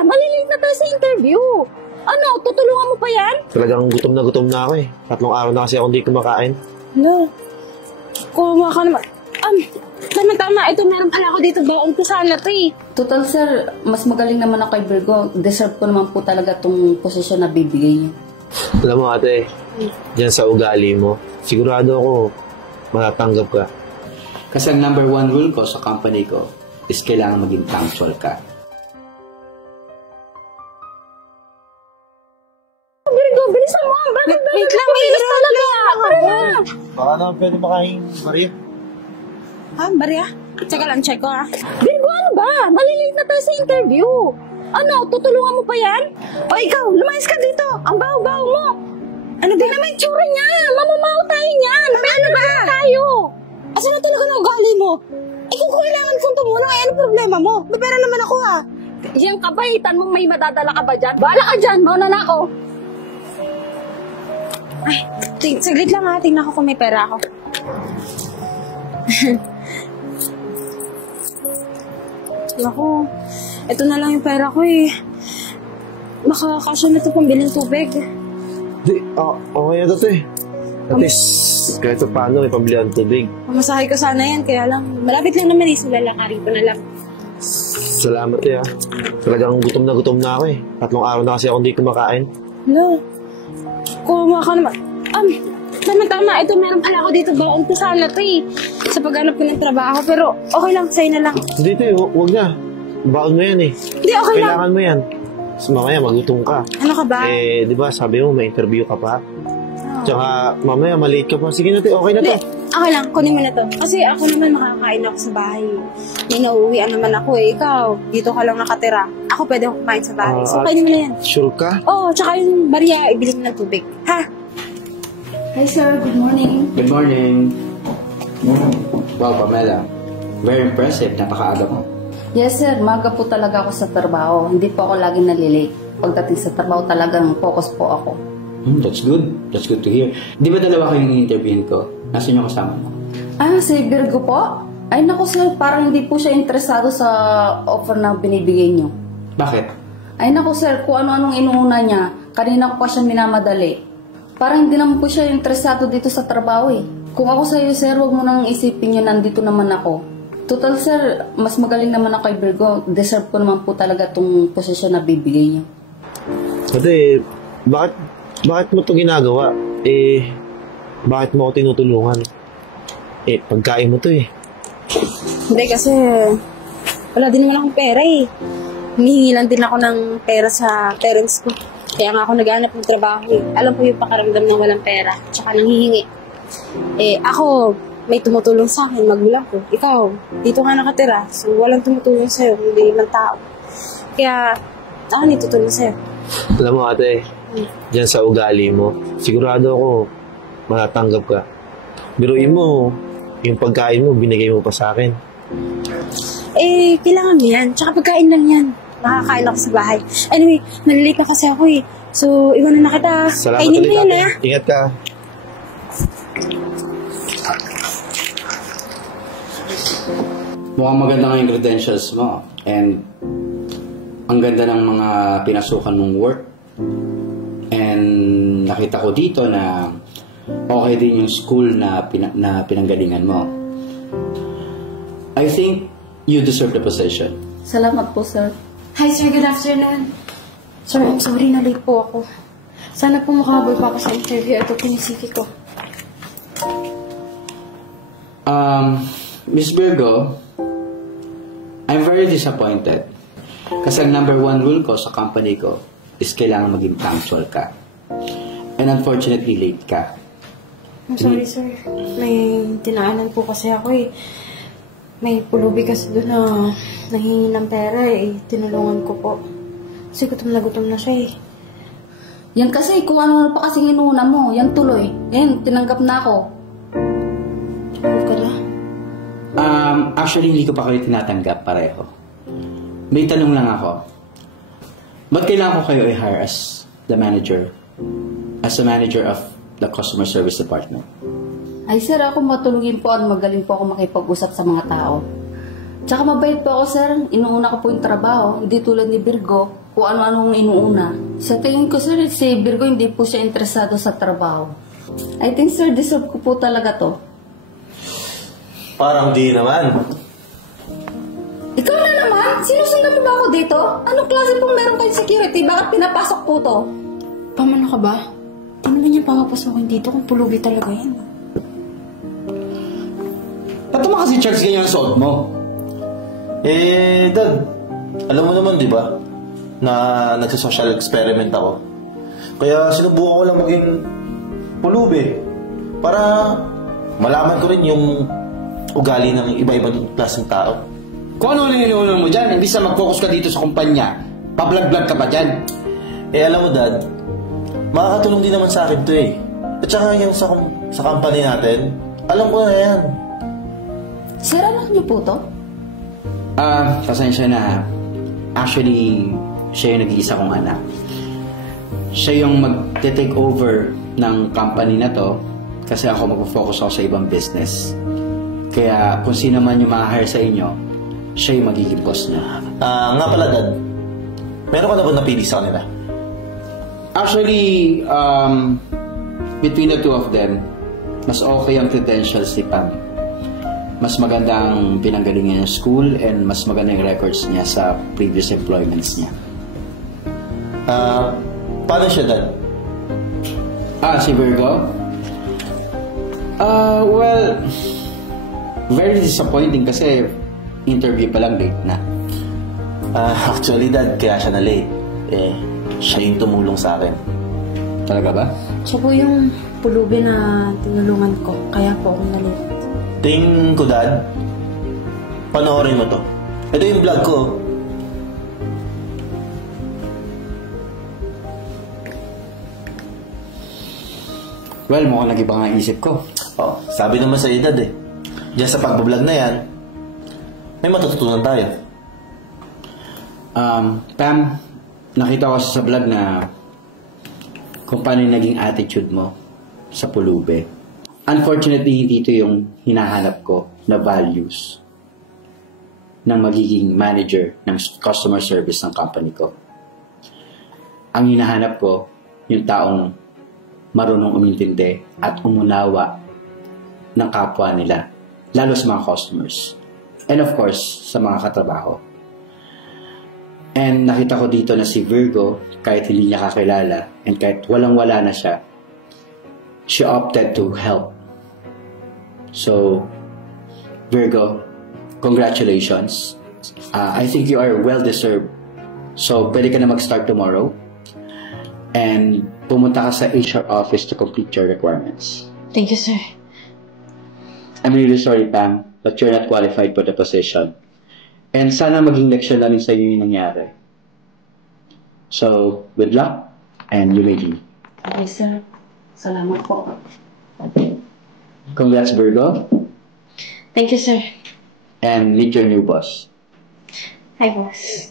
Malilate na tayo sa interview. Ano, tutulungan mo pa yan? Talagang gutom na ako eh. 3 araw na kasi ako hindi kumakain. Ano? Kuha ka naman. Tama. Ito meron pala ako dito. Baon ko sana ito eh. Total sir, mas magaling naman ako kay Virgo. Deserve ko naman po talaga tong posisyon na bibigay niyo. Alam mo ate, dyan sa ugali mo, sigurado ako matatanggap ka. Kasi ang number 1 rule ko sa company ko is kailangan maging punctual ka. Virgo, bilisan mo. Wait lang, bilis talaga. Baka naman pwede makain, Maria. Maria? Tsaka lang, check ko Virgo, ano ba? Malilate na tayo sa interview. Ano, tutulungan mo pa yan? O ikaw, lumayas ka dito. Ang baho-baho mo. Ano din naman yung tsura niya? Mamamaho tayo niyan. Ano ba? Tayo. Asa na talaga ng ugali mo? Kung kailangan kong tumulong, ano problema mo? May pera naman ako Yung kabaitan mo, may madadala ka ba dyan? Bahala ka dyan, mauna na ako. Ay, saglit lang tingnan ko kung may pera ako. Naku, ito na lang yung pera ko eh. Makakasya na ito pambiling tubig. Di, okay na ito eh. At least, kahit paano may pambili ang tubig. Pamasahe ko sana yan, kaya lang, malapit lang naman eh, sulalakarin ko na lang. Salamat eh Talagang gutom na ako eh. 3 araw na kasi ako hindi kumakain. Ano? Kuha ka naman. Tama. Ito meron pala ako dito. Baon ko sana ito eh. Sa paghanap ko ng trabaho. Pero okay lang, sa'yo na lang. Dito eh, huwag na. Baon mo yan eh. Hindi, okay lang. Kailangan mo yan. Mas mamaya magutom ka. Ano ka ba? Di ba sabi mo may interview ka pa? Tsaka mamaya malate ka pa. Sige na te, okay na to. Okay lang, kunin mo na to. Kasi ako naman makakain ako sa bahay. May nauuwian naman ako eh. Ikaw, dito ka lang nakatira. Ako pwede ako kumain sa bahay. So, kainin mo na yan. Sure ka? Oo, tsaka yung Maria, ibili mo ng tubig. Ha? Hi sir, good morning. Good morning. Wow, Pamela. Very impressive. Napakaaga mo. Yes sir, maga po talaga ako sa trabaho. Hindi po ako laging nalilate. Pagdating sa trabaho talagang focus po ako. That's good. That's good to hear. Di ba dalawa kayong interviewin ko? Nasaan yung kasama mo? Si Virgo po? Ay naku sir, parang hindi po siya interesado sa offer na binibigay niyo. Bakit? Ay naku sir, kung ano-anong inuuna niya, kanina ko pa siya minamadali. Parang hindi naman po siya interesado dito sa trabaho eh. Kung ako sa'yo sir, huwag mo nang isipin yun, nandito naman ako. Total sir, mas magaling naman ako kay Virgo. Deserve ko naman po talaga itong posisyon na bibigay niyo. Ate, bakit mo ito ginagawa? Bakit mo ako tinutulungan? Pagkain mo to eh. Hindi kasi, wala din naman akong pera eh. Humihingi lang din ako ng pera sa parents ko. Kaya nga ako naghanap ng trabaho eh. Alam ko yung pakaramdam ng walang pera, tsaka nanghihingi. Ako, may tumutulong sa akin, magulang ko. Ikaw, dito nga nakatira, so walang tumutulong sa'yo, hindi ibang tao. Kaya, ako nitutulong sa'yo. Alam mo ate, dyan sa ugali mo, sigurado ako matatanggap ka. Biruin mo, yung pagkain mo, binigay mo pa sa akin. Kailangan mo yan. Tsaka pagkain lang yan. Makakain ako sa bahay. Anyway, nalilate na kasi ako eh. So, iwanan na kita. Salamat Kainin ulit mo yan ate. Ingat ka. Mukhang maganda nga yung credentials mo. And ang ganda ng mga pinasukan mong work. And nakita ko dito na okay din yung school na pinanggalingan mo. I think you deserve the position. Salamat po sir. Hi sir, good afternoon. Sir, I'm sorry na late po ako. Sana po makabol pa ako sa interview. Ito po yung CV ko. Miss Virgo, I'm very disappointed. Kasi ang number 1 rule ko sa company ko is kailangan maging punctual ka. And unfortunately, late ka. I'm sorry sir. May dinaanan po kasi ako eh. May pulubi kasi doon na nahingi ng pera eh. Tinulungan ko po. Kasi gutom na siya eh. Yan kasi, kung ano pa kasing inuuna mo, yan tuloy. Yan, tinanggap na ako. Tulog ka na? Actually, hindi ko pa kayo tinatanggap pareho. May tanong lang ako. Ba't kailangan ko kayo i-hire as the manager? As the manager of the customer service department? Ay sir, ako matulungin po at magaling po ako makipag-usap sa mga tao. Tsaka mabait po ako sir, inuuna ko po yung trabaho, hindi tulad ni Virgo. kung ano-anong inuuna. Sa tingin ko, sir, si Virgo hindi po siya interesado sa trabaho. I think, sir, deserve ko po talaga to. Parang di naman. Ikaw na naman? Sinusundan mo ba ako dito? Anong klase pong meron kayong security? Bakit pinapasok po to? Pamano ka ba? Paano ba niya papapasokin dito kung pulubi talaga yan? Ba't naman kasi Charles ganyan ang suot mo? Dad, alam mo naman, di ba, na nagsa-social experiment ako. Kaya sinubukan ko lang maging pulubi para malaman ko rin yung ugali ng iba-ibang klaseng tao. Kung ano yung inuunan mo dyan, imbis na mag-focus ka dito sa kumpanya, pa-vlog-vlog ka pa dyan. Alam mo, Dad, makakatulong din naman sa akin to eh. At saka yung sa company natin, alam ko na yan. Sir, anak niyo po to? Pasensya na. Actually, siya yung nag-iisa kong anak. Siya yung mag-take over ng company na to kasi ako mag-focus ako sa ibang business. Kaya kung sino man yung ma-hire sa inyo, siya yung magiging boss niya. Nga pala, Dad, meron ka na ba napili sa kanila? Actually, between the two of them, mas okay ang credentials ni Pam. Mas maganda ang pinanggalingan niya ng school and mas maganda yung records niya sa previous employments niya. Paano siya, Dad? Si Virgo? Well, very disappointing kasi interview pa lang late na. Actually, Dad, kaya siya na late. Siya yung tumulong sa akin. Talaga ba? Siya po yung pulubi na tinulungan ko. Kaya po ako nalito. Tingin ko, Dad, panoorin mo to. Ito yung vlog ko. Well, mukhang nag-iba nga ang isip ko. Sabi naman sa edad eh. Diyan sa pagbablog na yan, may matututunan tayo. Pam, nakita ko sa vlog na kung paano yung naging attitude mo sa pulube. Unfortunately, hindi ito yung hinahanap ko na values ng magiging manager ng customer service ng company ko. Ang hinahanap ko, yung taong marunong umintindi at umunawa ng kapwa nila, lalo sa mga customers. And of course, sa mga katrabaho. And nakita ko dito na si Virgo, kahit hindi niya kakilala, and kahit walang-wala na siya, she opted to help. So, Virgo, congratulations. I think you are well-deserved. So, pwede ka na mag-start tomorrow. And pumunta ka sa HR office to complete your requirements. Thank you, sir. I'm really sorry, Pam, but you're not qualified for the position. And sana maging leksyon namin sa iyo yung nangyari. So, good luck, and you may leave. Okay, sir. Salamat po. Congrats, Virgo. Thank you, sir. And meet your new boss. Hi, boss.